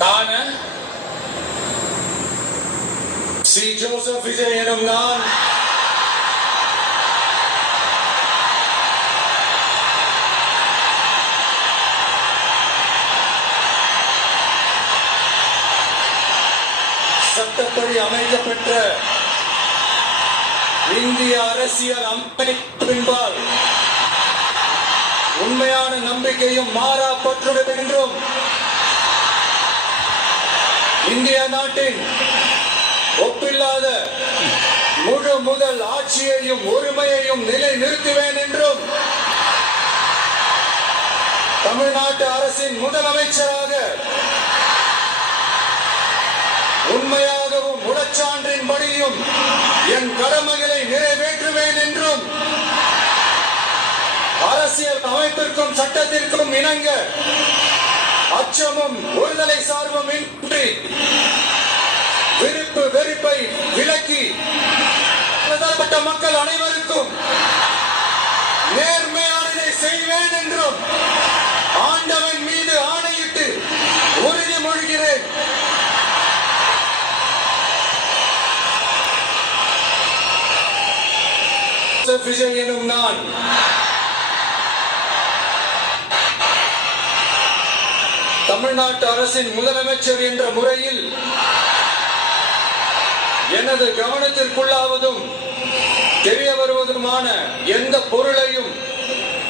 தான C Joseph Vijay எனும் நான் சட்டப்படி அமைக்கப்பெற்ற இந்திய அரசியல் அமைப்பின்பால் உண்மையான நம்பிக்கையும் மாறா பற்றுடன் என்றும் இந்திய நாட்டின் ஒப்பில்லாத முழு முதல் ஆட்சியையும் உரிமையையும் நிலை நிறுத்துவேன் என்றும் தமிழ்நாட்டு அரசின் முதலமைச்சராக உண்மையாகவும் உளச்சான்றின்படியும் என் கடமைகளை நிறைவேற்றுவேன் என்றும் அரசியல் அமைப்பிற்கும் சட்டத்திற்கும் இணங்க அச்சமும் ஒருதலை சார்பும் இன்றி விருப்பு வெறுப்பை விலக்கி மக்கள் அனைவருக்கும் நேர்மையானதை செய்வேன் என்றும் ஆண்டவன் மீது ஆணையிட்டு உறுதிமொழிகிறேன். விஜய் எனும் நான் தமிழ்நாட்டு அரசின் முதலமைச்சர் என்ற முறையில் எனது கவனத்திற்குள்ளாவதும் தெரிய வருவதுமான எந்த பொருளையும்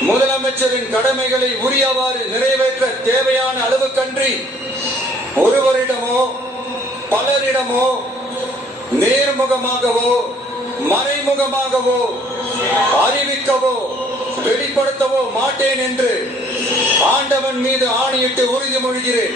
முதலமைச்சரின் கடமைகளை உரியவாறு நிறைவேற்ற தேவையான அளவுக்கன்றி ஒருவரிடமோ பலரிடமோ நேர்முகமாகவோ மறைமுகமாகவோ அறிவிக்கவோ வெளிப்படுத்தவோ மாட்டேன் என்று ஆண்டவன் மீது ஆணையிட்டு உறுதிமொழிகிறேன்.